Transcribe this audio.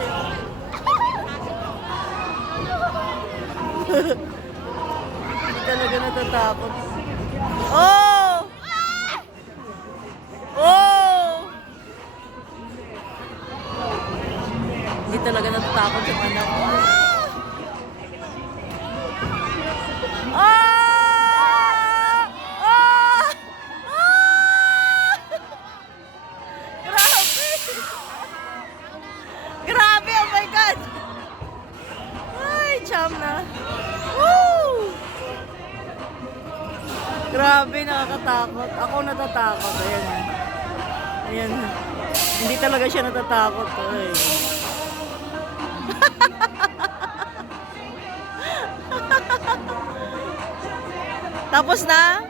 sa'yo. Hindi talaga natatakot. Oh! Oh! Hindi talaga natatakot yung anak ko. Ah! Ah! Ah! Grabe! Grabe, oh my God! Ay, cham na. Woo! Grabe, nakakatakot. Ako natatakot. Ayan. Ayan. Hindi talaga siya natatakot. Ay. Tapos na?